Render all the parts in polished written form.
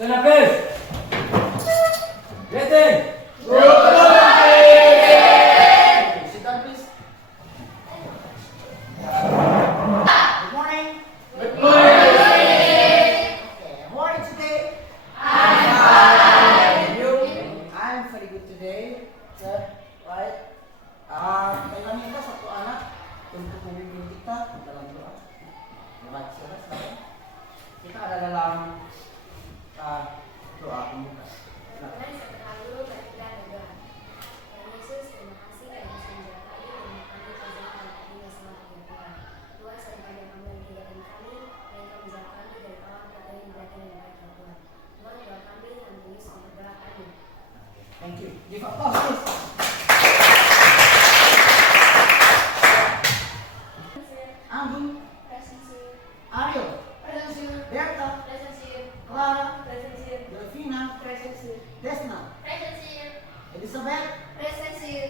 Stand up, please. Getting. Sit down, please. Good morning. Good morning. Okay, how are you today? You? I'm very good today, sir. Right? Kami minta satu anak untuk memimpin kita dalam doa. Baik, saudara. Kita ada dalam doa pembuka. Mari kita berdoa. Tuhan Yesus, terima kasih karena menjaga kami dan kami kerjakan kami selama Tuhan. Tuhan seringkali kami yang tinggalkan kami, dan kami menjaga kami dari orang kata yang berarti yang baik ya Tuhan. Tuhan doa kami dan Yesus berdoa kami. Thank you. Give applause, please. Anggun, Ariel, Berta, Clara, Delvina, Desna, Elizabeth,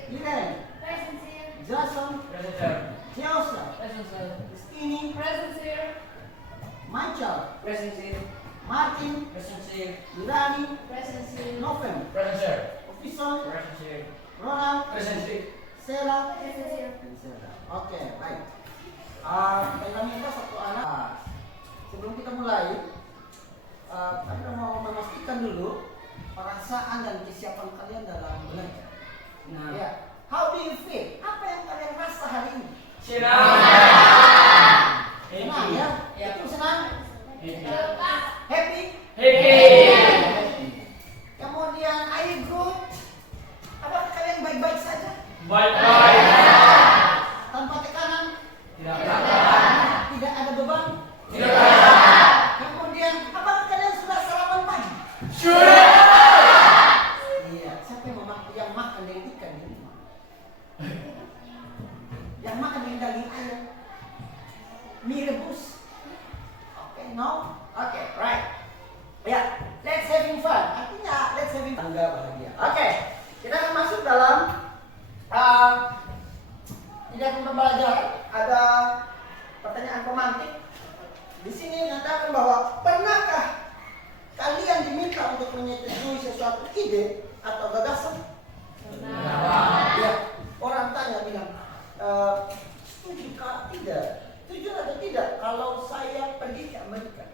Liren, Jason, Present, sir. Chelsea, Present, sir. Christine, Michael, Present, sir. Martin, Present, sir. Yurani, Novem, Present, sir. Ofison, Present, sir. Ronald, Present, sir. Sela, dan Sela. Oke, baik. Kami minta satu anak. Sebelum kita mulai, kami mau memastikan dulu perasaan dan kesiapan kalian dalam belajar. Nah. Ya, how do you feel? Apa yang kalian rasa hari ini? Senang. Senang ya? Itu senang? Happy? Happy. Kemudian, are you good? Apakah kalian baik-baik saja? Bye-bye. Tanpa tekanan? Tidak. Tidak ada beban? Tidak. Kemudian, apakah kalian sudah sarapan pagi? Sudah. Iya, siapa yang makan dari ikan ini? Yang makan dari daging ayam? Mie rebus? Oke, no? Oke, right. Ya, let's having fun. Artinya, let's having fun. Bangga, bahagia. Oke, kita akan masuk dalam tidak pembelajaran. Ada pertanyaan pemantik. Di sini nyatakan bahwa pernahkah kalian diminta untuk menyetujui sesuatu ide atau gagasan? Ya, orang tanya bilang, setuju kah tidak? Setuju atau tidak kalau saya pergi ke Amerika?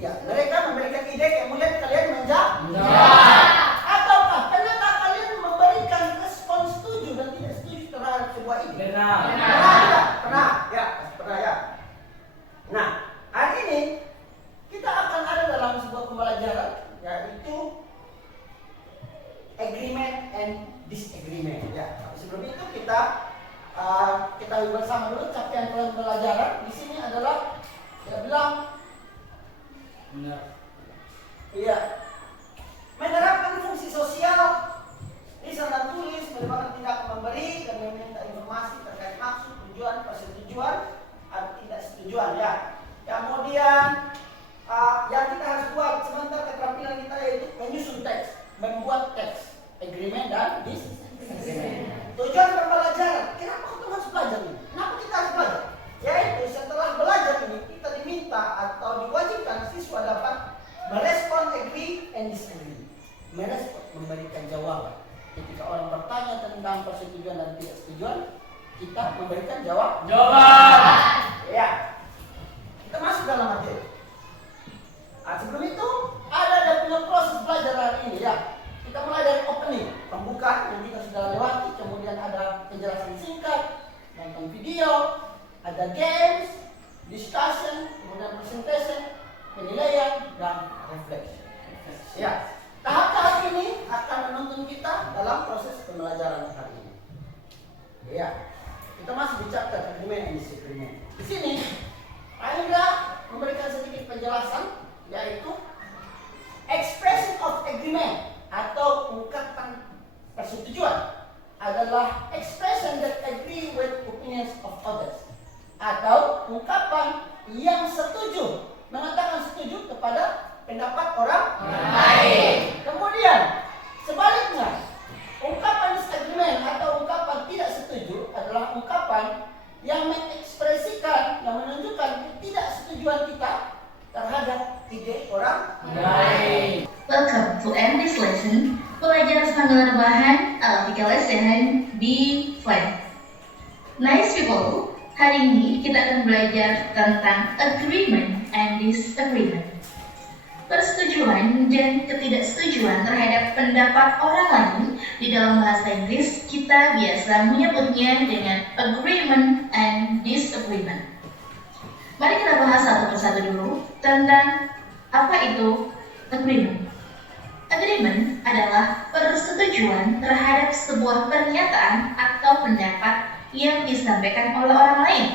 Ya, mereka memberikan ide, kemudian kalian menjawab. Ataukah pernahkah kalian memberikan respon setuju dan tidak setuju terhadap sebuah ide? Benar. Pernah, ya, pernah ya. Nah, hari ini kita akan ada dalam sebuah pembelajaran, yaitu agreement and disagreement. Ya, tapi sebelum itu kita ketahui bersama dulu capaian pembelajaran. Di sini adalah saya bilang, Benar. iya, menerapkan fungsi sosial, lisan dan tulis merupakan tindakan memberi dan meminta informasi terkait maksud, tujuan, persetujuan, atau tidak setujuan ya. Kemudian yang kita harus buat sebentar keterampilan kita yaitu menyusun teks, membuat teks, agreement dan disagreement. Tujuan pembelajaran, kenapa kita harus belajar ini? Kenapa kita harus belajar? Yaitu setelah belajar ini kita diminta atau diwajibkan siswa dapat merespon agree and disagree. Merespon, memberikan jawaban. Ketika orang bertanya tentang persetujuan dan tidak setujuan, kita memberikan Jawaban. Ya. Kita masuk dalam materi. Sebelum itu ada punya proses belajar hari ini ya. Kita mulai dari opening, pembukaan yang kita sudah lewati, kemudian ada penjelasan singkat, nonton video, ada games, discussion, kemudian presentation, penilaian dan reflection. Ya. Tahap-tahap ini akan menuntun kita dalam proses pembelajaran hari ini. Ya. Kita masih di chapter agreement and disagreement. Di sini, Aindra memberikan sedikit penjelasan, yaitu expression of agreement atau ungkapan persetujuan adalah expression that agree with opinions of others, atau ungkapan yang setuju, mengatakan setuju kepada pendapat orang lain. Kemudian sebaliknya, ungkapan disagreement atau ungkapan tidak setuju adalah ungkapan yang mengekspresikan, yang menunjukkan ketidaksetujuan kita terhadap Baik. Welcome to end this lesson. Pelajaran sambil rebahan ala tiga lesehan be fun. Nice people, hari ini kita akan belajar tentang agreement and disagreement. Persetujuan dan ketidaksetujuan terhadap pendapat orang lain. Di dalam bahasa Inggris kita biasa menyebutnya dengan agreement and disagreement. Mari kita bahas satu persatu dulu tentang apa itu agreement. Agreement adalah persetujuan terhadap sebuah pernyataan atau pendapat yang disampaikan oleh orang lain.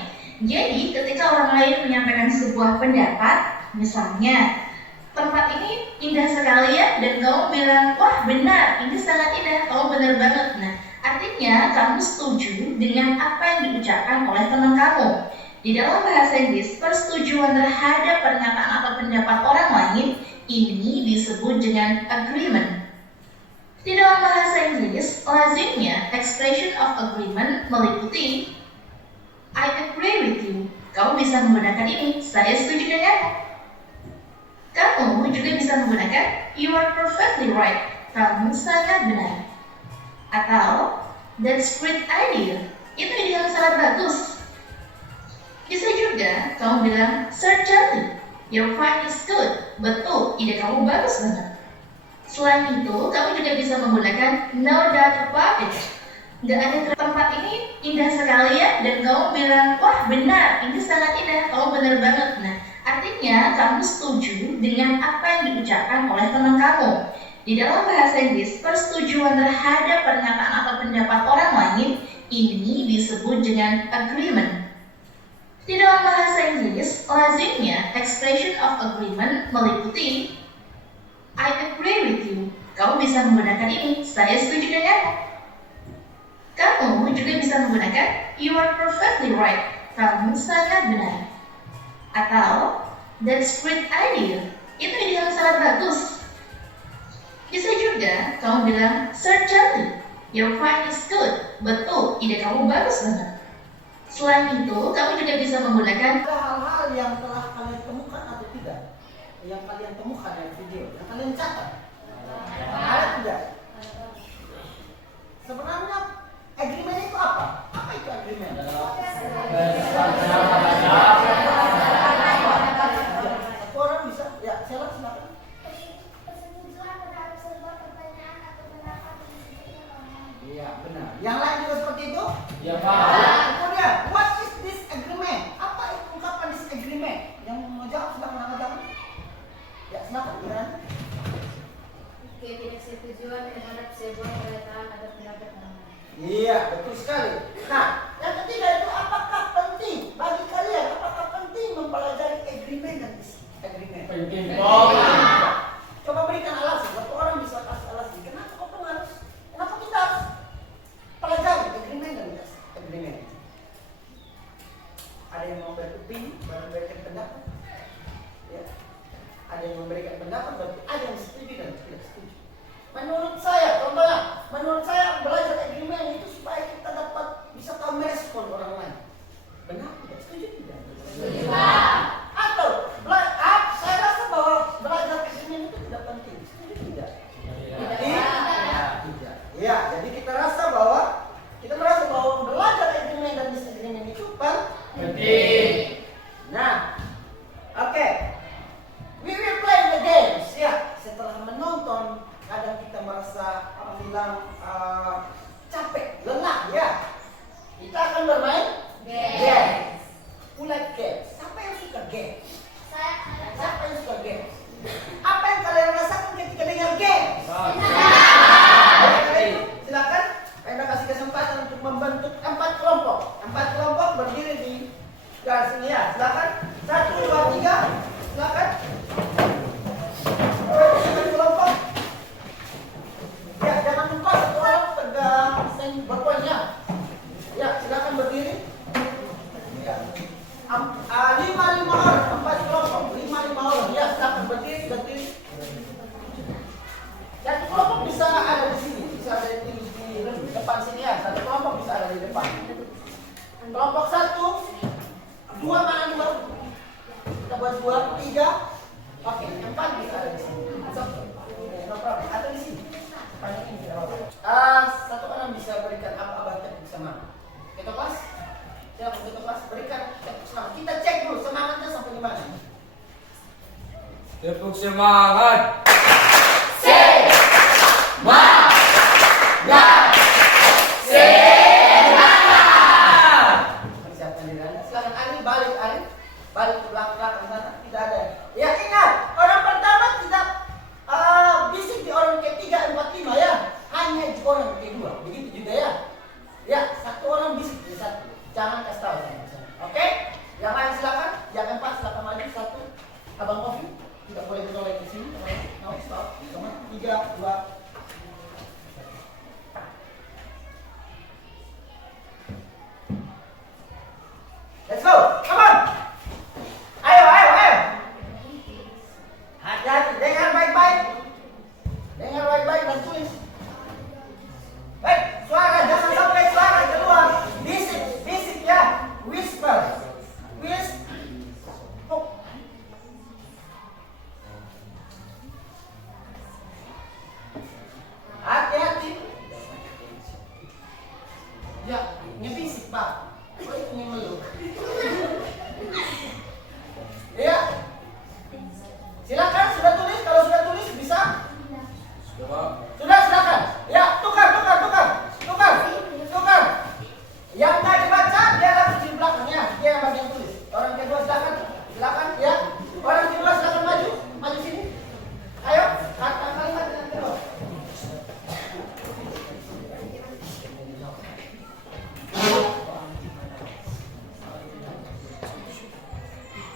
Jadi ketika orang lain menyampaikan sebuah pendapat, misalnya, tempat ini indah sekali ya, dan kamu bilang, wah benar, ini sangat indah, kamu benar banget. Nah, artinya kamu setuju dengan apa yang diucapkan oleh teman kamu. Di dalam bahasa Inggris, persetujuan terhadap pernyataan atau pendapat orang lain ini disebut dengan agreement. Di dalam bahasa Inggris, lazimnya expression of agreement meliputi I agree with you. Kamu bisa menggunakan ini, saya setuju denganmu. Kamu juga bisa menggunakan you are perfectly right. Kamu sangat benar. Atau that's great idea. Itu ide yang sangat bagus. Bisa juga kamu bilang certainly your point is good. Betul, ide kamu bagus banget. Selain itu, kamu juga bisa menggunakan no doubt about it. Gak ada tempat ini indah sekali ya, dan kamu bilang wah benar, ini sangat indah, kamu benar banget. Nah, artinya kamu setuju dengan apa yang diucapkan oleh teman kamu. Di dalam bahasa Inggris, persetujuan terhadap pernyataan atau pendapat orang lain ini disebut dengan agreement. Di dalam bahasa Inggris, lazimnya expression of agreement meliputi I agree with you. Kamu bisa menggunakan ini, saya setuju denganmu. Kamu juga bisa menggunakan you are perfectly right. Kamu sangat benar. Atau that's great idea. Itu ide yang sangat bagus. Bisa juga kamu bilang certainly your point is good. Betul, ide kamu bagus banget. Selain itu, kamu juga bisa menggunakan Ada hal-hal yang telah kalian temukan atau tidak? Yang kalian temukan dari video, yang kalian catat. Ada tidak? Sebenarnya agreement itu apa? Apa itu agreement? Satu orang bisa? Ya, silakan. Persetujuan terhadap sebuah pertanyaan atau pendapat yang disampaikan orang lain. Iya, benar. Yang lain juga seperti itu? Ya, Pak. Kemudian, what is disagreement? Apa itu ungkapan disagreement? Yang mau jawab silakan angkat tangan. Ya, silakan. Iran. Ketidaksetujuan terhadap sebuah pernyataan atau pendapat orang lain. Iya, betul sekali. Nah, yang ketiga itu apakah penting bagi kalian? Apakah penting mempelajari agreement dan disagreement? Penting banget. Coba berikan alasan. Satu orang bisa kasih alasan. Kenapa kita harus pelajari agreement dan disagreement? Ada yang mau beropini, memberikan pendapat. Ya. Ada yang memberikan pendapat, berarti ada yang setuju dan tidak setuju. Menurut saya belajar agreement itu supaya kita dapat bisa tahu merespon orang lain. Benar tidak? Setuju tidak? Setuju. Atau saya rasa bahwa belajar agreement itu tidak penting. Setuju tidak? Tidak. Ya, jadi kita merasa bahwa belajar agreement dan disagreement itu Penting. Nah, oke. We will play the games. Ya, setelah menonton kadang kita merasa orang bilang Tepuk semangat. Persiapkan diri Anda. Silakan Ani balik ke belakang sana. Tidak ada. Ya ingat, orang pertama tidak bisik di orang ketiga, 4, 5 ya. Hanya di orang kedua. Begitu juga ya. Ya, satu orang bisik di satu. Jangan kasih tahu sama. Oke? Yang lain silakan. Yang 4 silakan maju. 1. Abang Kofi tidak boleh menoleh ke sini. No, stop. 3, 2. Let's go. Come on. Ayo. Hati-hati. Dengar baik-baik. Dan tulis. Baik, suara jangan sampai suara keluar. Bisik ya. Whisper. Hati-hati. Ya, ngebisik Pak. Kok itu ngemeluk? Ya. Silakan, sudah tulis. Kalau sudah tulis bisa. Sudah silakan. Ya, tukar. Yang nggak dibaca dia langsung di belakangnya. Dia yang bagian tulis. Orang kedua silakan ya. Orang kedua silakan maju sini. Ayo, kata kalimat yang kedua.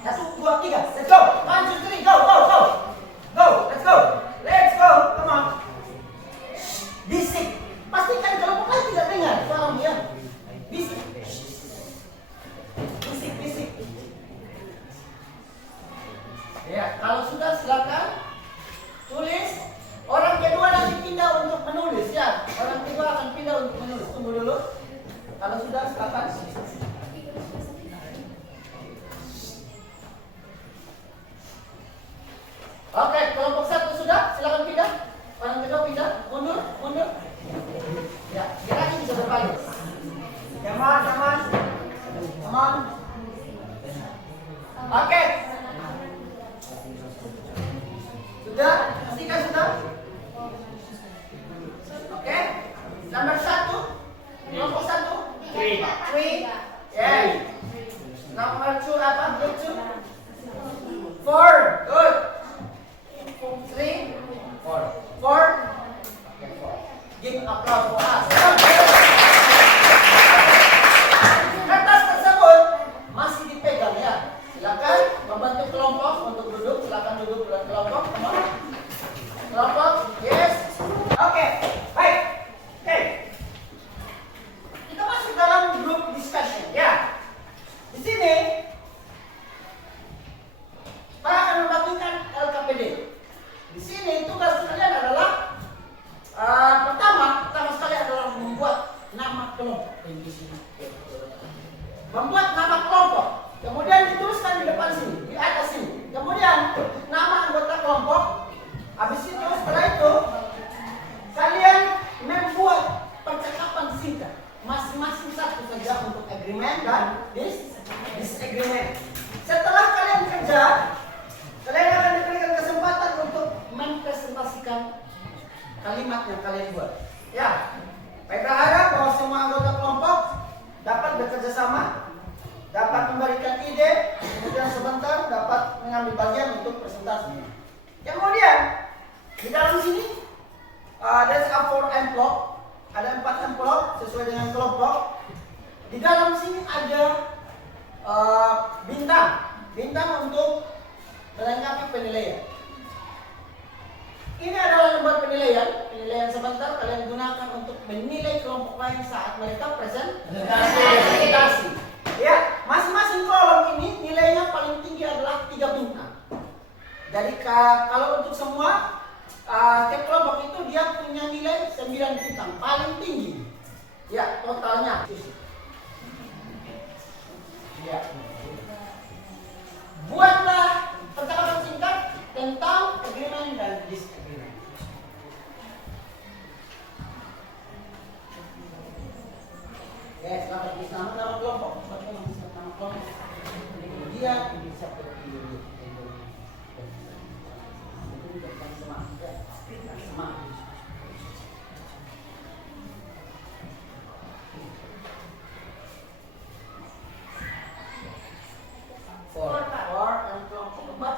Satu, dua, tiga. Let's go. 1, 2, 3. Go. Let's go. Come on. Bisik. Pastikan kelompok lain tidak dengar suaramu ya. Bisik. Ya, kalau sudah silakan tulis. Orang kedua nanti pindah untuk menulis ya. Orang kedua akan pindah untuk menulis. Tunggu dulu. Kalau sudah silakan. Oke, kelompok 1 sudah, silakan pindah. Orang kedua pindah, mundur. Ya, kira ini bisa berbalik. Come on. Oke. Sudah? Pastikan sudah? Oke. Nomor 1. Kelompok 1. 3. Yeah. Nomor 2 apa? Group 2. 4. Good. 3, 4. Give applause for us. Kertas tersebut masih dipegang ya. Silakan membantu kelompok untuk duduk. Silakan duduk dengan kelompok. Kelompok, yes. Oke, baik. Oke. Kita masuk dalam group discussion ya. Di sini kita akan membagikan LKPD. Di sini tugas kalian adalah pertama sekali adalah membuat nama kelompok. Membuat nama kelompok. Kemudian dituliskan di depan sini, di atas sini. Kemudian nama anggota kelompok. Habis itu setelah itu kalian membuat percakapan singkat. Masing-masing satu saja untuk agreement dan disagreement. Setelah kalian kerja, kalian akan diberikan kesempatan untuk mempresentasikan kalimat yang kalian buat. Ya, saya berharap bahwa semua anggota kelompok dapat bekerja sama, dapat memberikan ide, kemudian sebentar dapat mengambil bagian untuk presentasi. Kemudian di dalam sini there's a 4 envelope, ada 4 envelope sesuai dengan kelompok. Di dalam sini ada bintang untuk melengkapi penilaian. Ini adalah lembar penilaian sebentar kalian gunakan untuk menilai kelompok lain saat mereka presentasi. Ya, masing-masing kolom ini nilainya paling tinggi adalah 3 bintang. Jadi kalau untuk semua setiap kelompok itu dia punya nilai 9 bintang paling tinggi. Ya, totalnya. Ya. Buatlah percakapan singkat tentang agreement dan disagreement. Ya, selamat tulis nama kelompok. Nama kelompok. Kemudian bisa Ya, sama. Four. Four, yang kelompok keempat.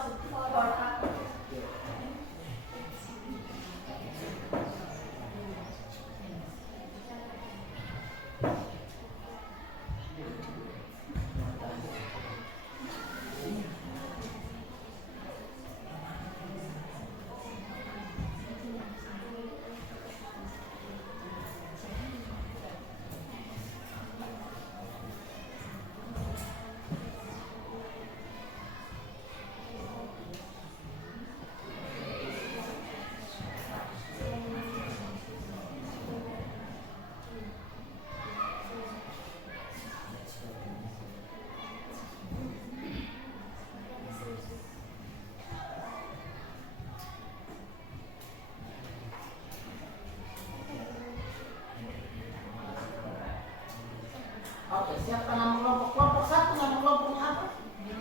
Oke, siapkan nama kelompok. Kelompok satu, nama kelompoknya apa?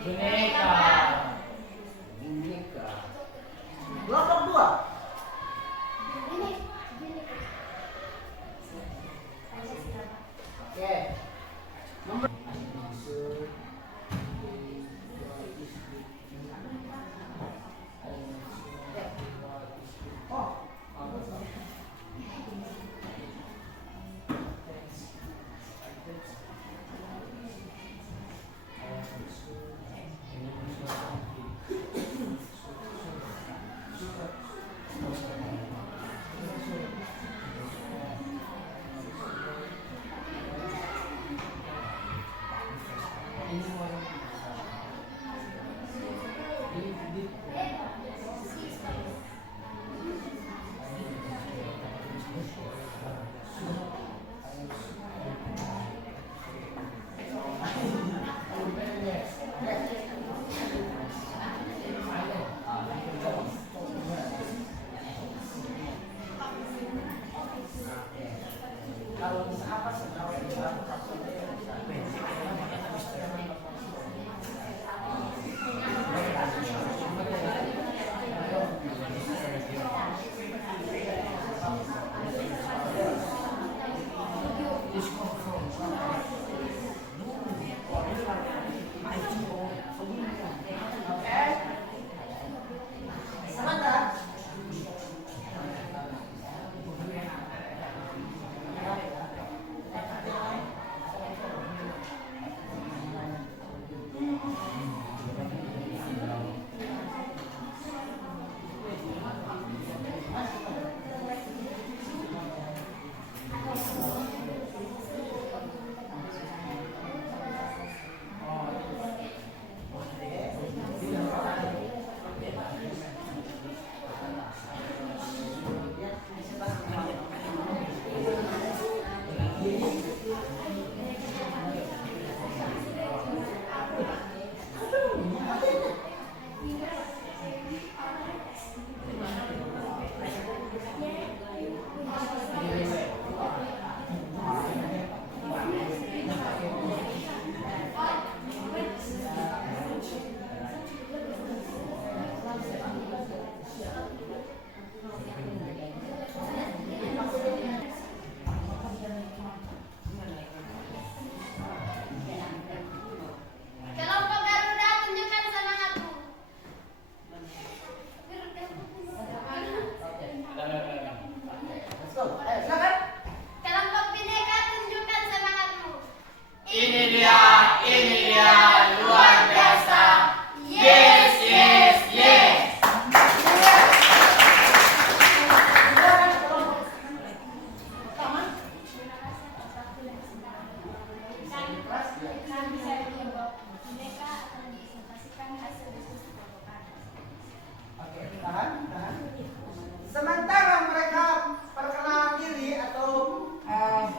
Boneka. Boneka. Kelompok dua. Oke. Nomor. Oh. Kalau bisa apa sebentar. Kelompok Garuda, tunjukkan semangatmu. Let's go. Ayo, silakan. Kelompok Bineka, tunjukkan semangatmu. Ini dia, luar biasa. Yes, yes, yes. Silakan kelompok pertama. Bineka akan presentasikan hasil diskusi kelompok. Oke, tahan. Sementara mereka perkenalan diri atau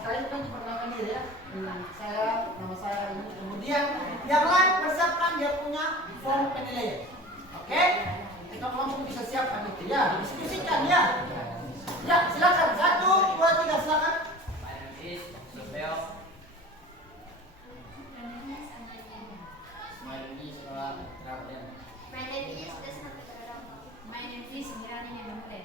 kalian kan perkenalkan diri ya. Nama saya ini. Kemudian yang lain persiapkan dia punya form penilaian. Oke? Kita kelompok bisa siapkan itu ya. Diskusikan ya. Ya, silakan. 1, 2, 3, silakan. My name is Desmond Tegadang. My name is Mirani Memute.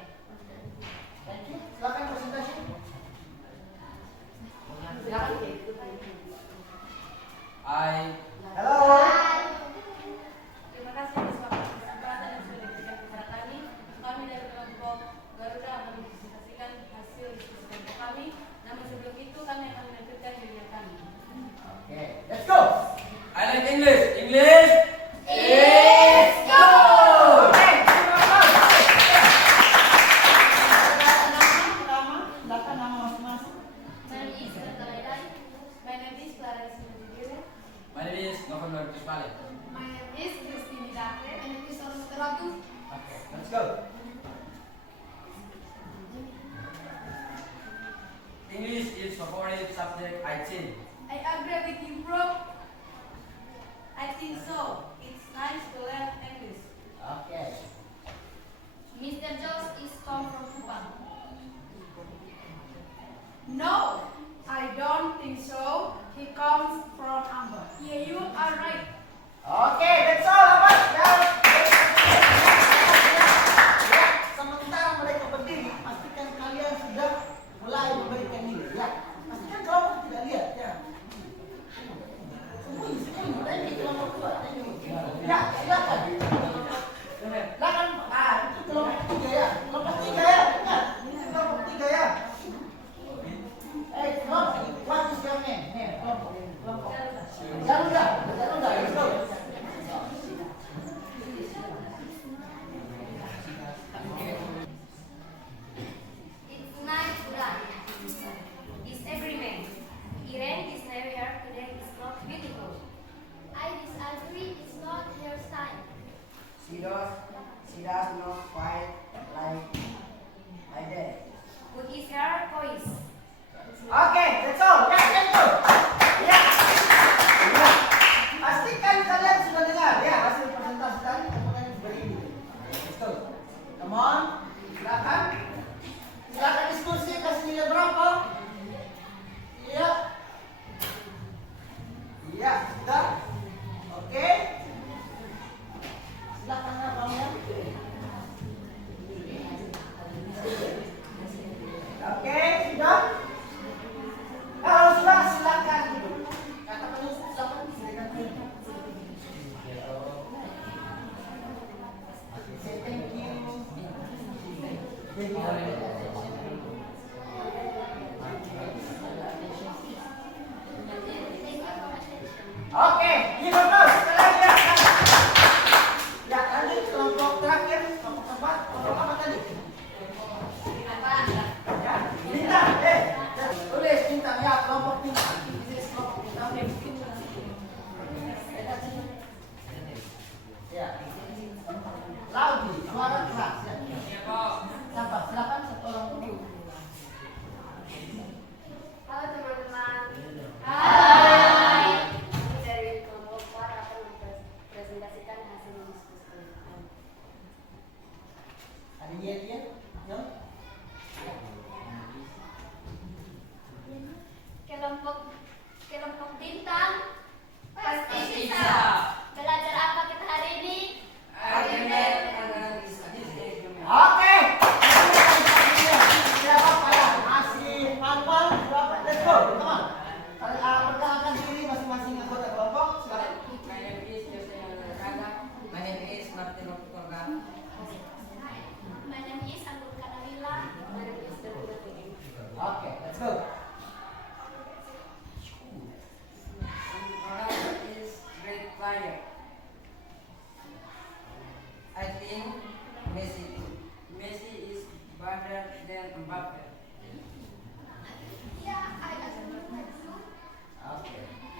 Mr. Jones is come from Kupang. No, I don't think so. He comes from Ambon. Yeah, you are right. Oke, that's all, Abang. Ya, sementara mereka berdiri, pastikan kalian sudah mulai memberikan diri. Ya, pastikan kelompok tidak lihat. Ya. Semua thank you, kelompok dua. Thank you. Ya, silakan. Silakan. Ah, itu kelompok tiga ya. Kelompok tiga ya. Ingat, ini kelompok tiga ya. Kelompok. What is your name? Name, kelompok. Kelompok. Garuda. Garuda. Let's go. It's nice to run. Is every man. Irene is never here today is not beautiful. I disagree, it's not hairstyle. She does not fight like that. Good is her voice. Oke, that's all. Ya, thank you. Ya. Ya. Pastikan kalian sudah dengar ya hasil presentasi tadi. Kemudian berdiri. Let's go. Come on. Silakan. Silakan diskusi kasih nilai berapa? Iya. Iya, sudah. Oke. Silakan abangnya. Oke, sudah. Kalau sudah silakan. Kata penulis silakan silakan. Say thank you. Oke, ini bagus. Sekali lagi ya. Ya, lanjut kelompok terakhir, kelompok keempat. Kelompok apa tadi? Ya, bintang. Tulis bintang ya, kelompok bintang. Tulis kelompok bintang. Ya. Lagi, suara keras. Ya. Siapa? Silakan satu orang dulu. Halo teman-teman. Hai. Kami dari kelompok 4 akan mempresentasikan hasil diskusi. Ada dia? Ya. Kelompok bintang pasti bisa. Belajar apa kita hari ini? Oke. Siapa pada masih manual? Let's go. Come on. Perkenalkan diri masing-masing anggota kelompok. Silakan. My name is Martino Putorga. My name is Anggun Kanawila. My name is Daruna Tegeng. Oke, let's go. Ronaldo is great player. I think Messi is better than Mbappe. Yeah, I agree with you. Oke.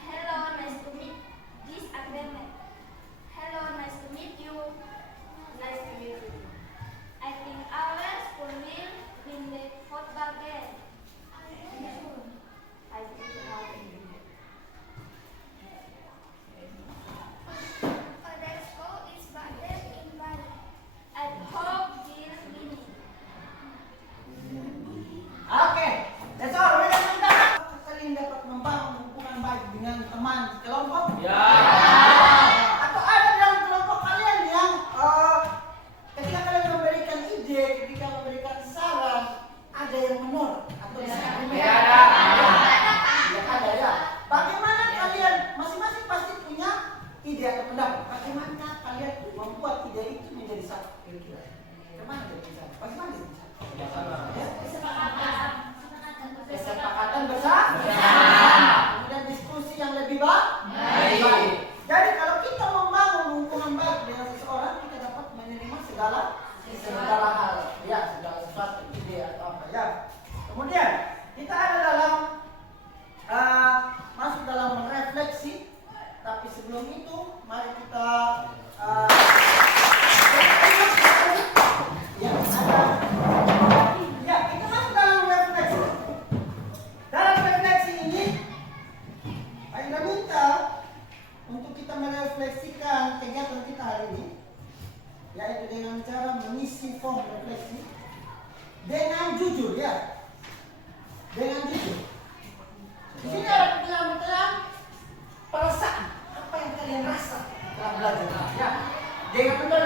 Hello, nice to meet. This agreement. Hello, nice to meet you. Nice to meet you. I think our school will win the football game. I think so. Other school is better in Bali. I hope they'll win. refleksi dengan jujur ya. Dengan jujur. Di sini ada pertanyaan-pertanyaan perasaan. Apa yang kalian rasa setelah belajar? Ya. Dengan benar